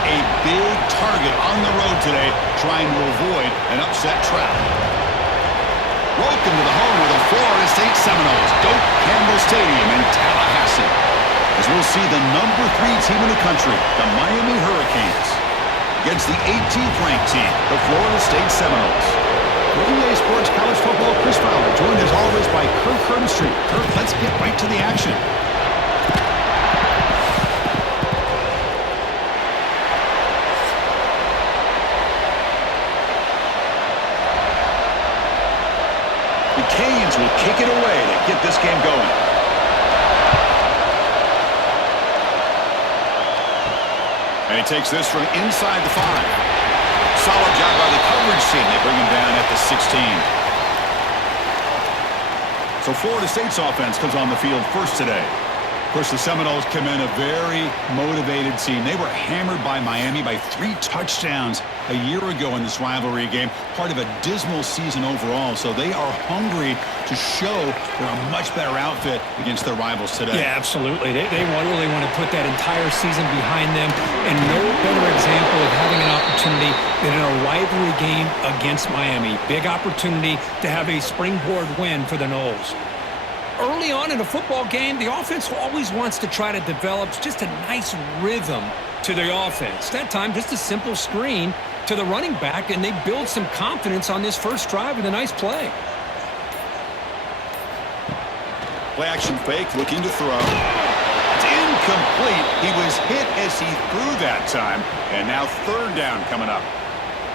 A big target on the road today, trying to avoid an upset trap. Welcome to the home of the Florida State Seminoles, Doak Campbell Stadium in Tallahassee, as we'll see the #3 team in the country, the Miami Hurricanes, against the 18th ranked team, the Florida State Seminoles. EA Sports College Football, Chris Fowler, joined as always by Kirk Herbstreit. Kirk, let's get right to the action. The Canes will kick it away to get this game going. And he takes this from inside the 5. Solid job by the coverage team. They bring him down at the 16. So Florida State's offense comes on the field first today. Of course, the Seminoles come in a very motivated team. They were hammered by Miami by 3 touchdowns a year ago in this rivalry game, part of a dismal season overall. So they are hungry to show they're a much better outfit against their rivals today. Yeah, absolutely. They really want to put that entire season behind them, and no better example of having an opportunity than in a rivalry game against Miami. Big opportunity to have a springboard win for the Noles. Early on in a football game, the offense always wants to try to develop just a nice rhythm to the offense. That time, just a simple screen to the running back, and they build some confidence on this first drive with a nice play. Play action fake, looking to throw. It's incomplete. He was hit as he threw that time, and now third down coming up.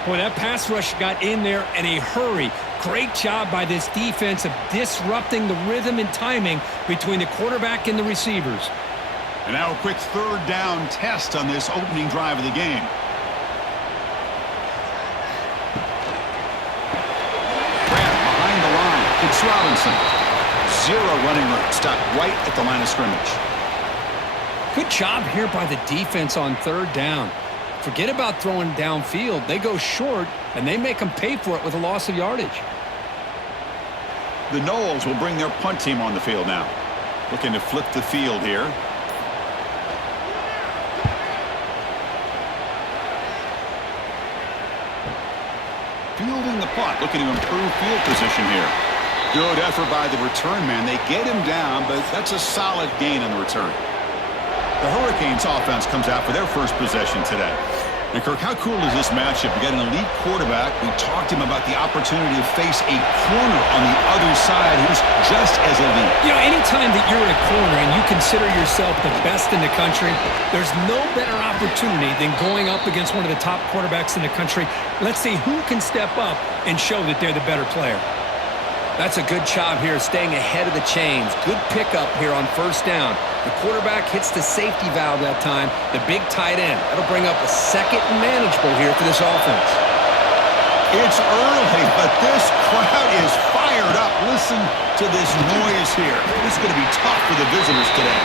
Boy, that pass rush got in there in a hurry. Great job by this defense of disrupting the rhythm and timing between the quarterback and the receivers. And now a quick third down test on this opening drive of the game. Grant behind the line. It's Robinson. 0 running room. Stopped right at the line of scrimmage. Good job here by the defense on third down. Forget about throwing downfield. They go short, and they make them pay for it with a loss of yardage. The Noles will bring their punt team on the field now. Looking to flip the field here. Fielding the punt, looking to improve field position here. Good effort by the return man. They get him down, but that's a solid gain on the return. The Hurricanes offense comes out for their first possession today. And Kirk, how cool is this matchup? We got an elite quarterback. We talked to him about the opportunity to face a corner on the other side who's just as elite. You know, anytime that you're in a corner and you consider yourself the best in the country, there's no better opportunity than going up against one of the top quarterbacks in the country. Let's see who can step up and show that they're the better player. That's a good job here, staying ahead of the chains. Good pickup here on first down. The quarterback hits the safety valve that time, the big tight end. That'll bring up a second and manageable here for this offense. It's early, but this crowd is fired up. Listen to this noise here. This is going to be tough for the visitors today.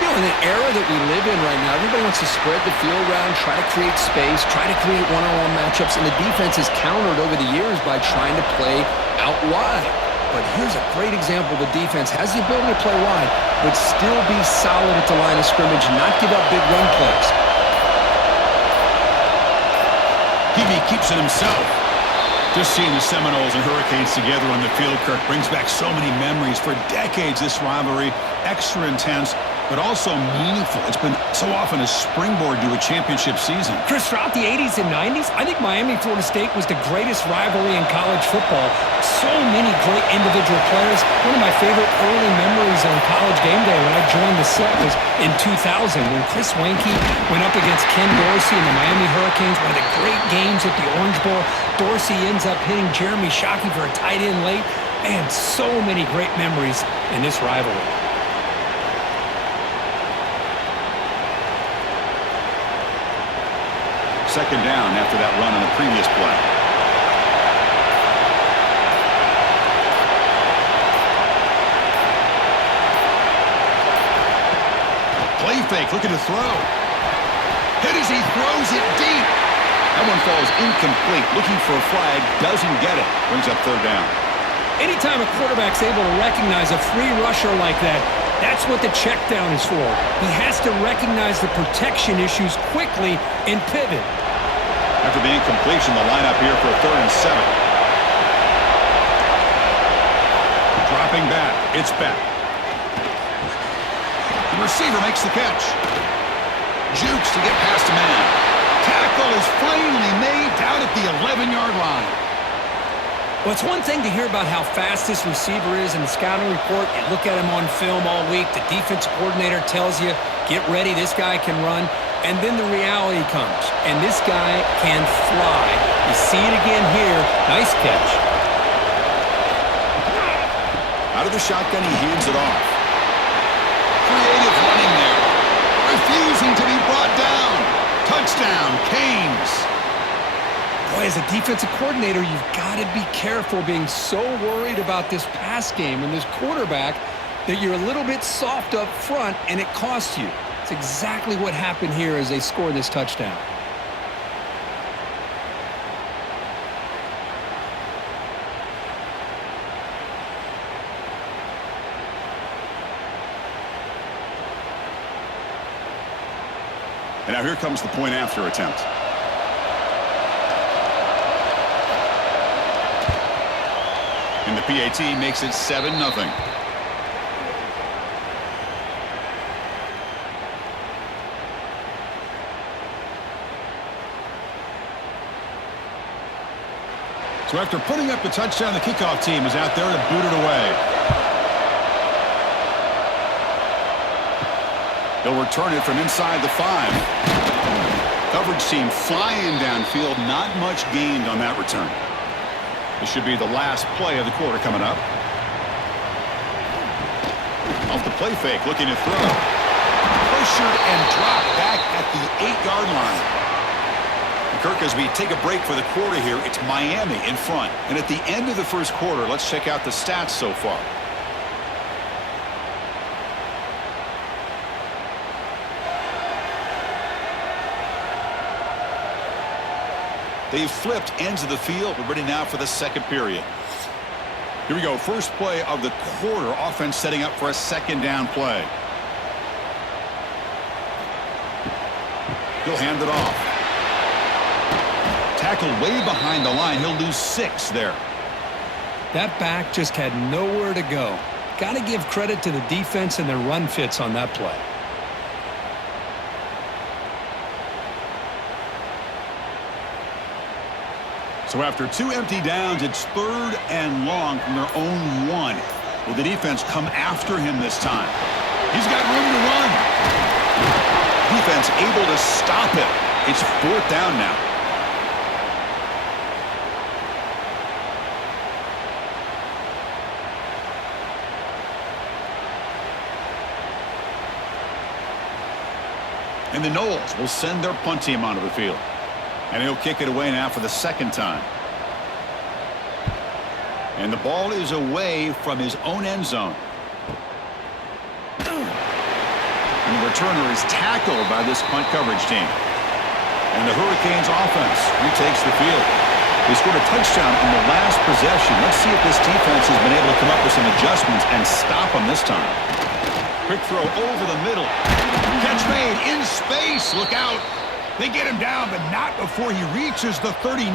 You know, in the era that we live in right now, everybody wants to spread the field around, try to create space, try to create one-on-one matchups, and the defense has countered over the years by trying to play out wide. But here's a great example. The defense has the ability to play wide, but still be solid at the line of scrimmage, not give up big run plays. He keeps it himself. Just seeing the Seminoles and Hurricanes together on the field, Kirk, brings back so many memories. For decades, this rivalry, extra intense, but also meaningful. It's been so often a springboard to a championship season. Chris, throughout the 80s and 90s, I think Miami-Florida State was the greatest rivalry in college football. So many great individual players. One of my favorite early memories on College Game Day when I joined the set was in 2000 when Chris Weinke went up against Ken Dorsey and the Miami Hurricanes. One of the great games at the Orange Bowl. Dorsey ends up hitting Jeremy Shockey for a tight end late. Man, so many great memories in this rivalry. Second down after that run on the previous play. Play fake, looking to throw. Hit as he throws it deep. That one falls incomplete. Looking for a flag, doesn't get it. Brings up third down. Anytime a quarterback's able to recognize a free rusher like that, That's what the check down is for. He has to recognize the protection issues quickly and pivot. After the incompletion, the lineup here for a 3rd and 7. Dropping back. It's back. The receiver makes the catch. Jukes to get past a man. Tackle is finally made down at the 11-yard line. Well, it's one thing to hear about how fast this receiver is in the scouting report. You look at him on film all week. The defense coordinator tells you, get ready, this guy can run. And then the reality comes, and this guy can fly. You see it again here. Nice catch. Out of the shotgun, he hands it off. Creative running there. Refusing to be brought down. Touchdown, Canes. Boy, as a defensive coordinator, you've got to be careful being so worried about this pass game and this quarterback that you're a little bit soft up front, and it costs you. It's exactly what happened here as they score this touchdown. And now here comes the point after attempt. And the PAT makes it 7-0. So after putting up the touchdown, the kickoff team is out there to boot it away. They'll return it from inside the 5. Coverage team flying downfield. Not much gained on that return. This should be the last play of the quarter coming up. Off the play fake, looking to throw. Pressured and dropped back at the 8-yard line. Kirk, as we take a break for the quarter here, it's Miami in front. And at the end of the first quarter, let's check out the stats so far. They've flipped ends of the field. We're ready now for the second period. Here we go. First play of the quarter. Offense setting up for a 2nd down play. He'll hand it off. Tackled way behind the line. He'll lose 6 there. That back just had nowhere to go. Got to give credit to the defense and their run fits on that play. So after 2 empty downs, it's 3rd and long from their own 1. Will the defense come after him this time? He's got room to run. Defense able to stop him. It's 4th down now. And the Noles will send their punt team onto the field. And he'll kick it away now for the 2nd time. And the ball is away from his own end zone. And the returner is tackled by this punt coverage team. And the Hurricanes offense retakes the field. They scored a touchdown in the last possession. Let's see if this defense has been able to come up with some adjustments and stop them this time. Quick throw over the middle. Catch made in space. Look out. They get him down, but not before he reaches the 39.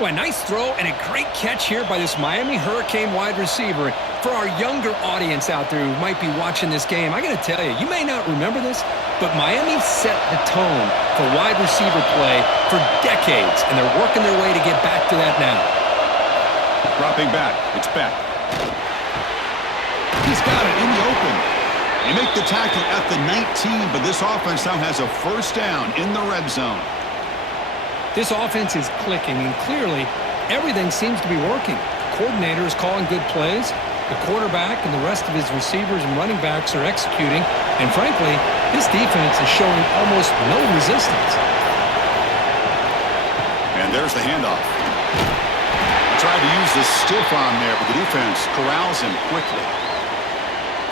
Boy, nice throw and a great catch here by this Miami Hurricane wide receiver. For our younger audience out there who might be watching this game, I got to tell you, you may not remember this, but Miami set the tone for wide receiver play for decades, and they're working their way to get back to that now. Dropping back. It's back. He's got it in the open. They make the tackle at the 19, but this offense now has a 1st down in the red zone. This offense is clicking, and clearly everything seems to be working. The coordinator is calling good plays. The quarterback and the rest of his receivers and running backs are executing. And frankly, this defense is showing almost no resistance. And there's the handoff. Tried to use the stiff arm there, but the defense corrals him quickly.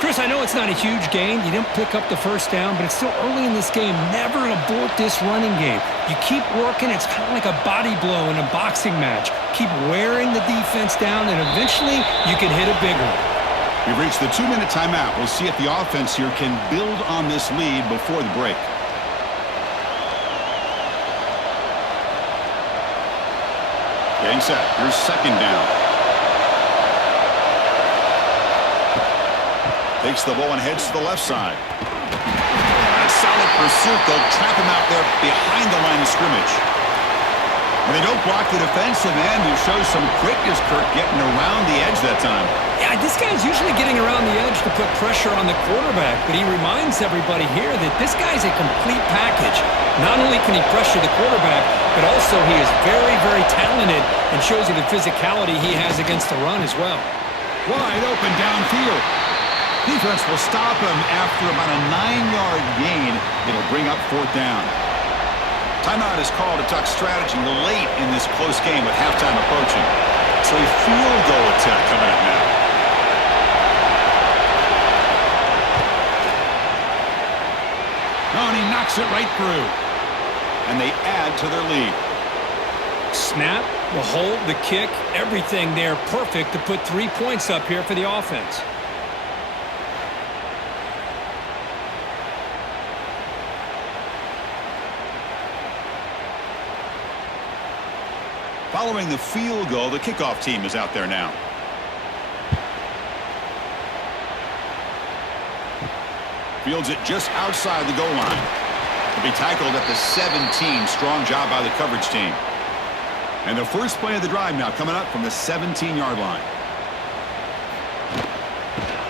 Chris, I know it's not a huge gain. You didn't pick up the 1st down, but it's still early in this game. Never abort this running game. You keep working. It's kind of like a body blow in a boxing match. Keep wearing the defense down, and eventually you can hit a big one. We've reached the 2-minute timeout. We'll see if the offense here can build on this lead before the break. Getting set. Here's second down. Takes the ball and heads to the left side. A solid pursuit. They'll trap him out there behind the line of scrimmage. When they don't block the defensive end, who shows some quickness, Kirk, getting around the edge that time. Yeah, this guy's usually getting around the edge to put pressure on the quarterback, but he reminds everybody here that this guy's a complete package. Not only can he pressure the quarterback, but also he is very, very talented and shows you the physicality he has against the run as well. Wide open downfield. Defense will stop him after about a 9-yard gain. It'll bring up fourth down. Timeout is called to talk strategy late in this close game with halftime approaching. So a field goal attempt coming up now. Oh, and he knocks it right through. And they add to their lead. Snap, the hold, the kick, everything there perfect to put 3 points up here for the offense. Following the field goal, the kickoff team is out there now. Fields it just outside the goal line. He'll be tackled at the 17. Strong job by the coverage team. And the first play of the drive now coming up from the 17-yard line.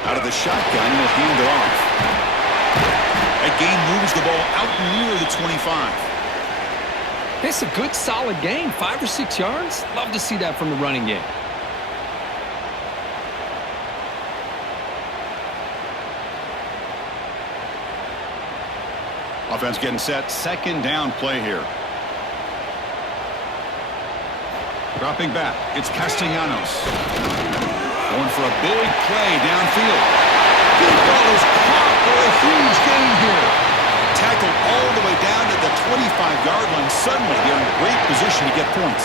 Out of the shotgun, he'll hand it off. That gain moves the ball out near the 25. It's a good, solid game. 5 or 6 yards. Love to see that from the running game. Offense getting set. Second down play here. Dropping back. It's Castellanos. Going for a big play downfield. Deep ball is caught for a huge gain here. Tackled all the way down to the 25-yard line. Suddenly, they're in great position to get points.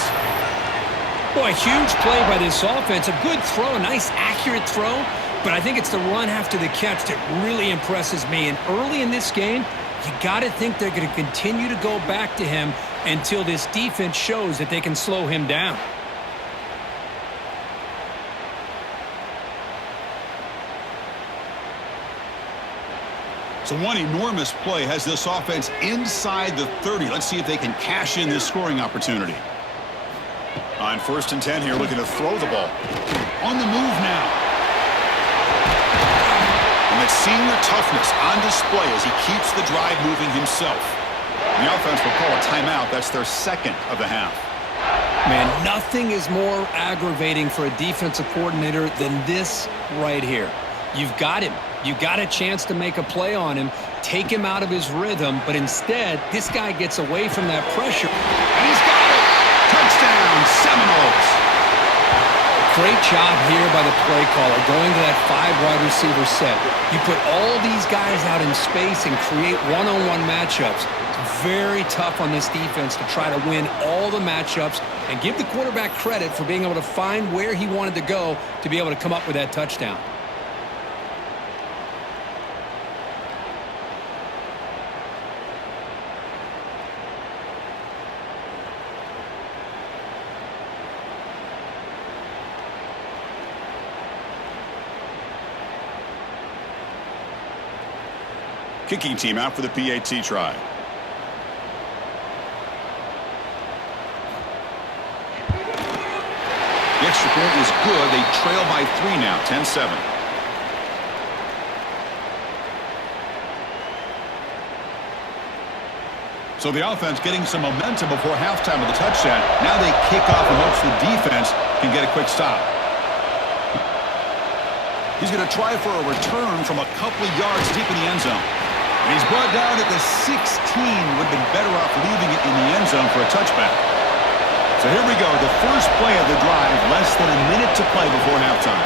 Boy, huge play by this offense. A good throw, a nice, accurate throw. But I think it's the run after the catch that really impresses me. And early in this game, you got to think they're going to continue to go back to him until this defense shows that they can slow him down. So one enormous play has this offense inside the 30. Let's see if they can cash in this scoring opportunity. On 1st and 10 here, looking to throw the ball. On the move now. And that senior toughness on display as he keeps the drive moving himself. The offense will call a timeout. That's their second of the half. Man, nothing is more aggravating for a defensive coordinator than this right here. You've got him. You got a chance to make a play on him, take him out of his rhythm, but instead, this guy gets away from that pressure. And he's got it! Touchdown, Seminoles! Great job here by the play caller, going to that 5-wide receiver set. You put all these guys out in space and create one-on-one matchups. It's very tough on this defense to try to win all the matchups and give the quarterback credit for being able to find where he wanted to go to be able to come up with that touchdown. Kicking team out for the PAT try. The extra point is good. They trail by 3 now, 10-7. So the offense getting some momentum before halftime with the touchdown. Now they kick off in hopes the defense can get a quick stop. He's going to try for a return from a couple of yards deep in the end zone. And he's brought down at the 16. Would have been better off leaving it in the end zone for a touchback. So here we go. The first play of the drive. Less than a minute to play before halftime.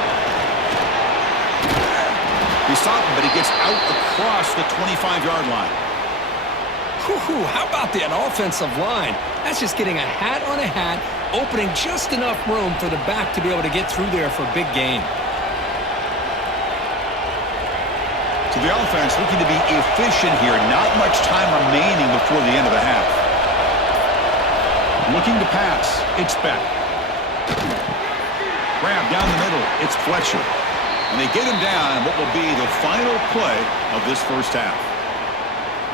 He stopped him, but he gets out across the 25-yard line. Whew, how about that offensive line? That's just getting a hat on a hat, opening just enough room for the back to be able to get through there for a big gain. So the offense looking to be efficient here. Not much time remaining before the end of the half. Looking to pass. It's Beck. Grab down the middle. It's Fletcher. And they get him down in what will be the final play of this first half.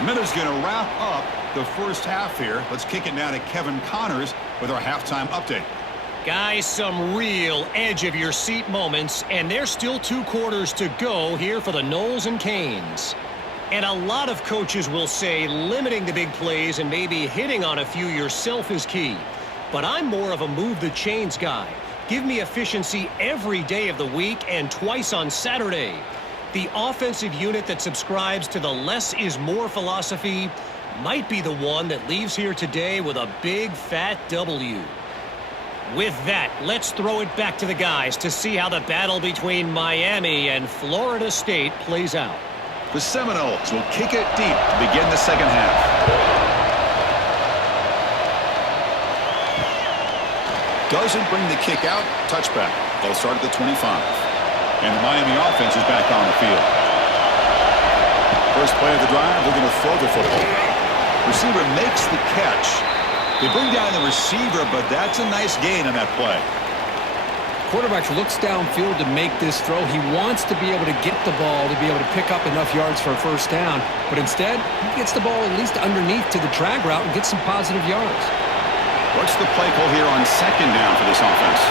Miller's going to wrap up the first half here. Let's kick it down to Kevin Connors with our halftime update. Guys, some real edge-of-your-seat moments, and there's still 2 quarters to go here for the Noles and Canes. And a lot of coaches will say limiting the big plays and maybe hitting on a few yourself is key. But I'm more of a move-the-chains guy. Give me efficiency every day of the week and twice on Saturday. The offensive unit that subscribes to the less is more philosophy might be the one that leaves here today with a big fat W. With that, let's throw it back to the guys to see how the battle between Miami and Florida State plays out. The Seminoles will kick it deep to begin the second half. Doesn't bring the kick out. Touchback. They'll start at the 25. And the Miami offense is back on the field. First play of the drive, they're going to throw the football. Receiver makes the catch. They bring down the receiver, but that's a nice gain on that play. Quarterback looks downfield to make this throw. He wants to be able to get the ball to be able to pick up enough yards for a first down. But instead, he gets the ball at least underneath to the drag route and gets some positive yards. What's the play call here on second down for this offense?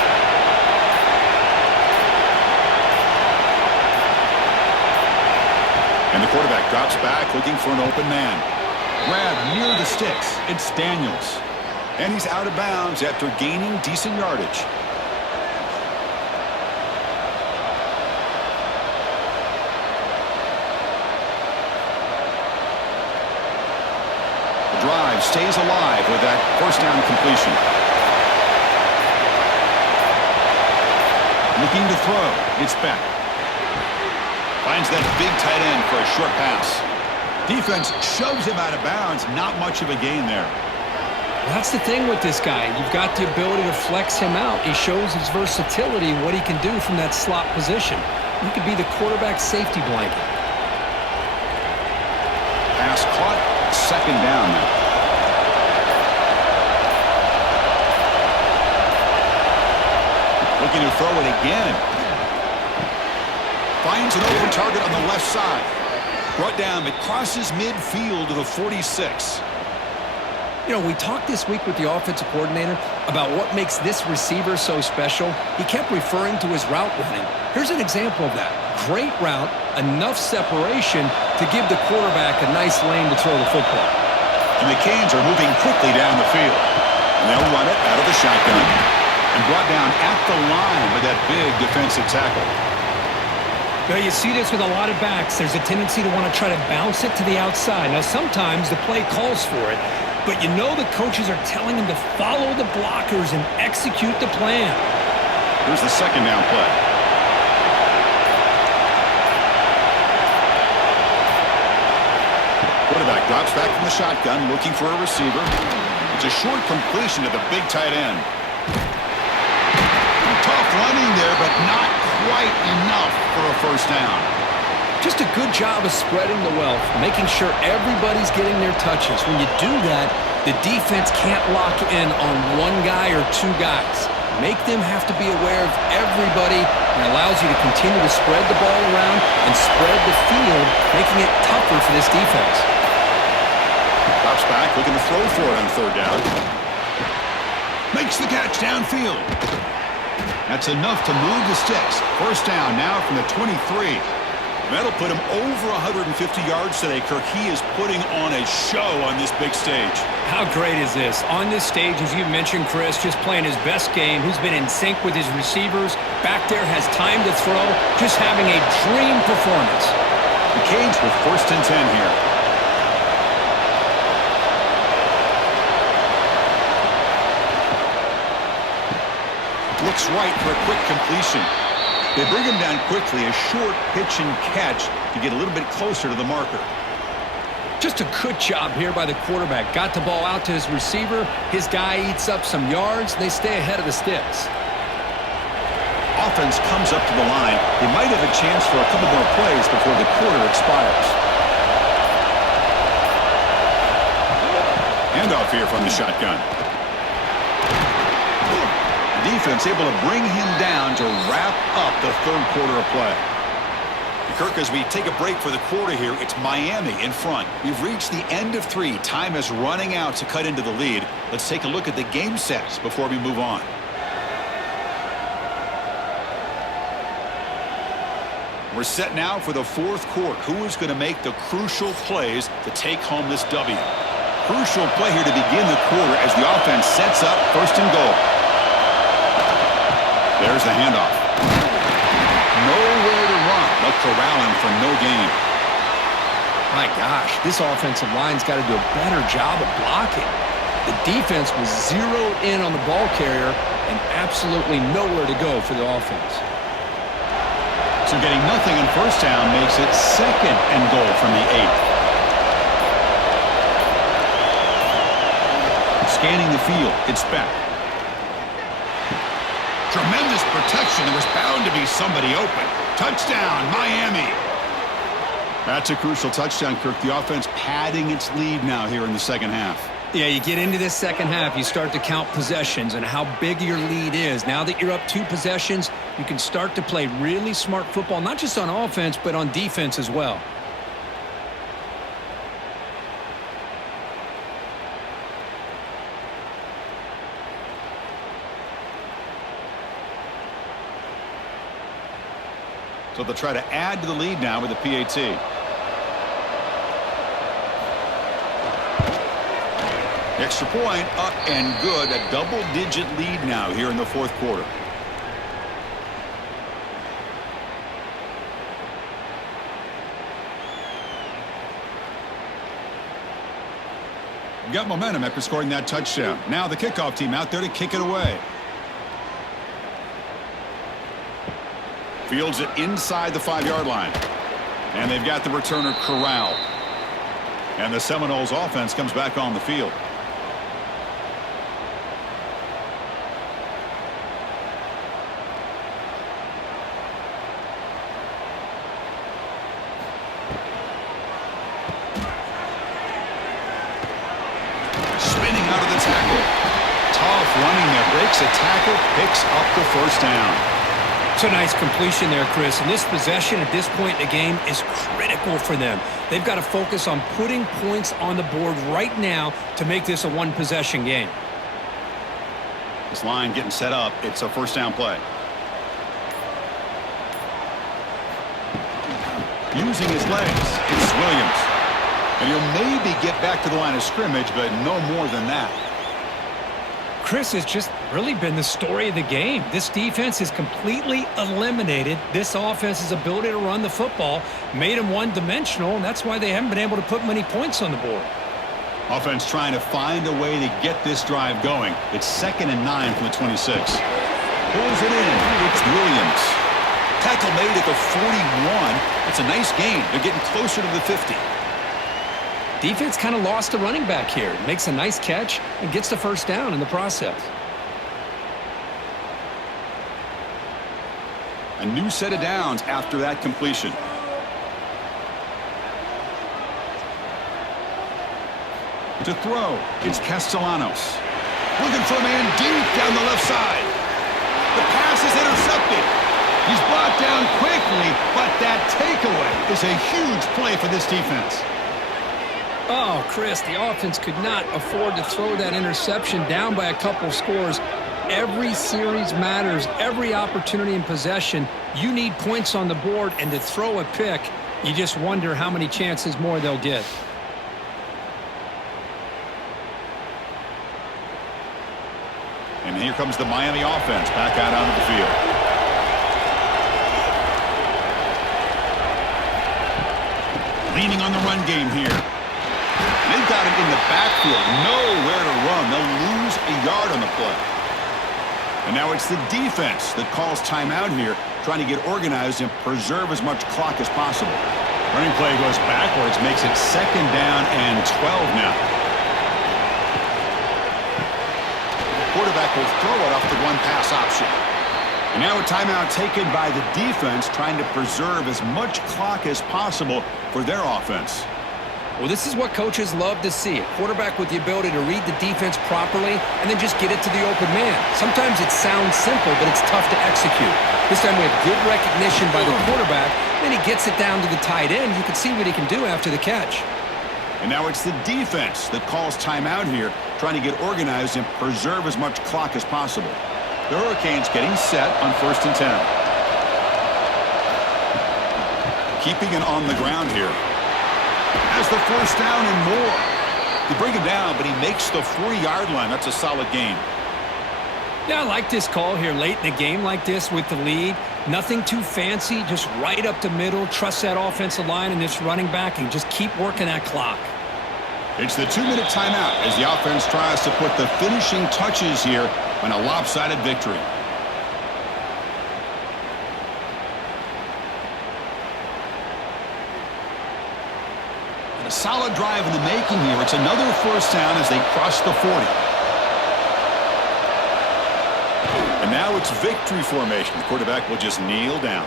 And the quarterback drops back looking for an open man. Grab near the sticks. It's Daniels. And he's out of bounds after gaining decent yardage. The drive stays alive with that first down completion. Looking to throw. It's Beck. Finds that big tight end for a short pass. Defense shoves him out of bounds. Not much of a gain there. Well, that's the thing with this guy. You've got the ability to flex him out. He shows his versatility and what he can do from that slot position. He could be the quarterback's safety blanket. Pass caught. Second down now. Looking to throw it again. Finds an open target on the left side. Brought down, but crosses midfield to the 46. You know, we talked this week with the offensive coordinator about what makes this receiver so special. He kept referring to his route running. Here's an example of that. Great route, enough separation to give the quarterback a nice lane to throw the football. And the Canes are moving quickly down the field. And they'll run it out of the shotgun. And brought down at the line with that big defensive tackle. Well, you see this with a lot of backs. There's a tendency to want to try to bounce it to the outside. Now, sometimes the play calls for it, but you know the coaches are telling him to follow the blockers and execute the plan. Here's the second down play. Quarterback drops back from the shotgun, looking for a receiver. It's a short completion to the big tight end. Tough running there, but not quite enough for a first down. Just a good job of spreading the wealth, making sure everybody's getting their touches. When you do that, the defense can't lock in on one guy or two guys. Make them have to be aware of everybody, and allows you to continue to spread the ball around and spread the field, making it tougher for this defense. Drops back, looking to throw for it on third down. Makes the catch downfield. That's enough to move the sticks. First down now from the 23. That'll put him over 150 yards today. Kirk, he is putting on a show on this big stage. How great is this? On this stage, as you mentioned, Chris, just playing his best game. He's been in sync with his receivers. Back there, has time to throw. Just having a dream performance. The Canes with first and 10 here. Looks right for a quick completion. They bring him down quickly, a short pitch and catch to get a little bit closer to the marker. Just a good job here by the quarterback. Got the ball out to his receiver. His guy eats up some yards. They stay ahead of the sticks. offense comes up to the line, they might have a chance for a couple more plays before the quarter expires. Handoff here from the shotgun. Defense able to bring him down to wrap up the third quarter of play. Kirk, as we take a break for the quarter here, it's Miami in front. We've reached the end of 3. Time is running out to cut into the lead. Let's take a look at the game sets before we move on. We're set now for the fourth quarter. Who is going to make the crucial plays to take home this W? Crucial play here to begin the quarter as the offense sets up first and goal. There's the handoff. Nowhere to run, but corralling for no gain. My gosh, this offensive line's got to do a better job of blocking. The defense was zeroed in on the ball carrier and absolutely nowhere to go for the offense. So getting nothing in first down makes it second and goal from the 8. Scanning the field, it's back. Tremendous protection. There was bound to be somebody open. Touchdown, Miami. That's a crucial touchdown, Kirk. The offense padding its lead now here in the second half. Yeah, you get into this second half, you start to count possessions and how big your lead is. Now that you're up 2 possessions, you can start to play really smart football, not just on offense, but on defense as well. So they'll try to add to the lead now with the PAT. Extra point up and good. A double-digit lead now here in the fourth quarter. Got momentum after scoring that touchdown. Now the kickoff team out there to kick it away. Fields it inside the 5-yard line. And they've got the returner corralled. And the Seminoles offense comes back on the field. Spinning out of the tackle. Tough running there. Breaks a tackle. Picks up the first down. It's a nice completion there, Chris. And this possession at this point in the game is critical for them. They've got to focus on putting points on the board right now to make this a one-possession game. This line getting set up. It's a first down play. Using his legs, it's Williams. And he'll maybe get back to the line of scrimmage, but no more than that. Chris, has just really been the story of the game. This defense has completely eliminated this offense's ability to run the football, made them one-dimensional, and that's why they haven't been able to put many points on the board. Offense trying to find a way to get this drive going. It's 2nd and 9 from the 26. Pulls it in. It's Williams. Tackle made at the 41. It's a nice gain. They're getting closer to the 50. Defense kind of lost a running back here. Makes a nice catch and gets the first down in the process. A new set of downs after that completion. To throw, it's Castellanos. Looking for a man deep down the left side. The pass is intercepted. He's brought down quickly, but that takeaway is a huge play for this defense. Oh, Chris, the offense could not afford to throw that interception down by a couple scores. Every series matters. Every opportunity in possession, you need points on the board, and to throw a pick, you just wonder how many chances more they'll get. And here comes the Miami offense back out onto the field. Leaning on the run game here. They've got it in the backfield. Nowhere to run. They'll lose a yard on the play. And now it's the defense that calls timeout here, trying to get organized and preserve as much clock as possible. Running play goes backwards, makes it 2nd down and 12 now. Quarterback will throw it off the one-pass option. And now a timeout taken by the defense, trying to preserve as much clock as possible for their offense. Well, this is what coaches love to see. A quarterback with the ability to read the defense properly and then just get it to the open man. Sometimes it sounds simple, but it's tough to execute. This time we have good recognition by the quarterback. Then he gets it down to the tight end. You can see what he can do after the catch. And now it's the defense that calls timeout here, trying to get organized and preserve as much clock as possible. The Hurricanes getting set on 1st and 10. Keeping it on the ground here. Has the first down and more. They bring him down, but he makes the 4-yard line. That's a solid gain. Yeah, I like this call here late in the game like this with the lead. Nothing too fancy, just right up the middle. Trust that offensive line and this running back and just keep working that clock. It's the 2-minute timeout as the offense tries to put the finishing touches here on a lopsided victory. And a solid drive in the making here. It's another first down as they cross the 40. And now it's victory formation. The quarterback will just kneel down.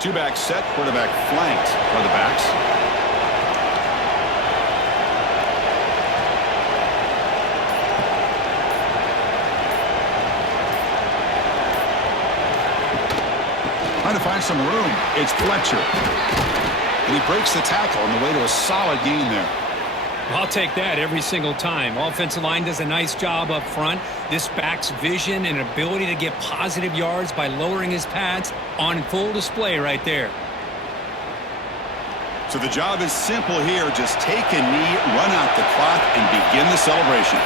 Two-back set, quarterback flanked for the backs. Trying to find some room. It's Fletcher. And he breaks the tackle on the way to a solid gain there. I'll take that every single time. Offensive line does a nice job up front. This back's vision and ability to get positive yards by lowering his pads on full display right there. So the job is simple here. Just take a knee, run out the clock, and begin the celebration.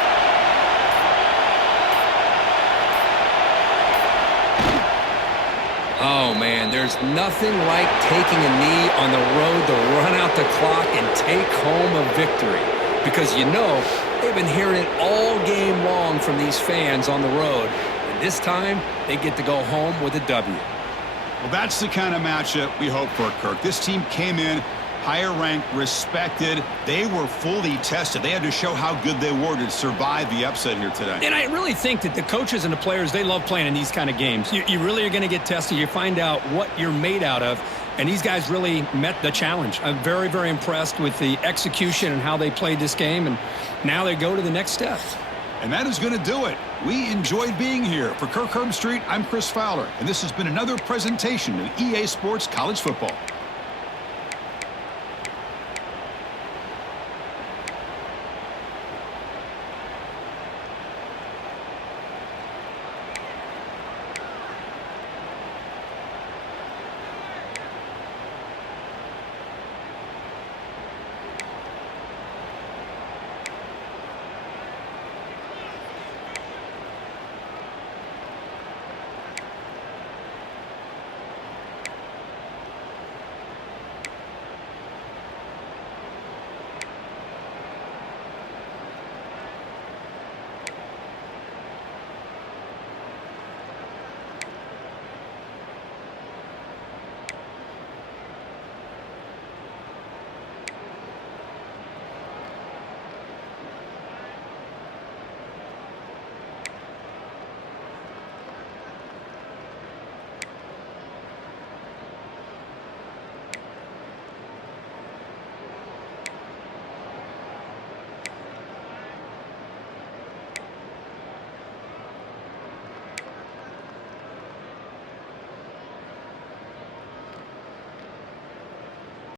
Oh, man, there's nothing like taking a knee on the road to run out the clock and take home a victory. Because, you know, they've been hearing it all game long from these fans on the road. And this time, they get to go home with a W. Well, that's the kind of matchup we hope for, Kirk. This team came in higher ranked, respected. They were fully tested. They had to show how good they were to survive the upset here today. And I really think that the coaches and the players, they love playing in these kind of games. You really are going to get tested. You find out what you're made out of. And these guys really met the challenge. I'm very, very impressed with the execution and how they played this game. And now they go to the next step. And that is going to do it. We enjoyed being here. For Kirk Herbstreit, I'm Chris Fowler. And this has been another presentation of EA Sports College Football.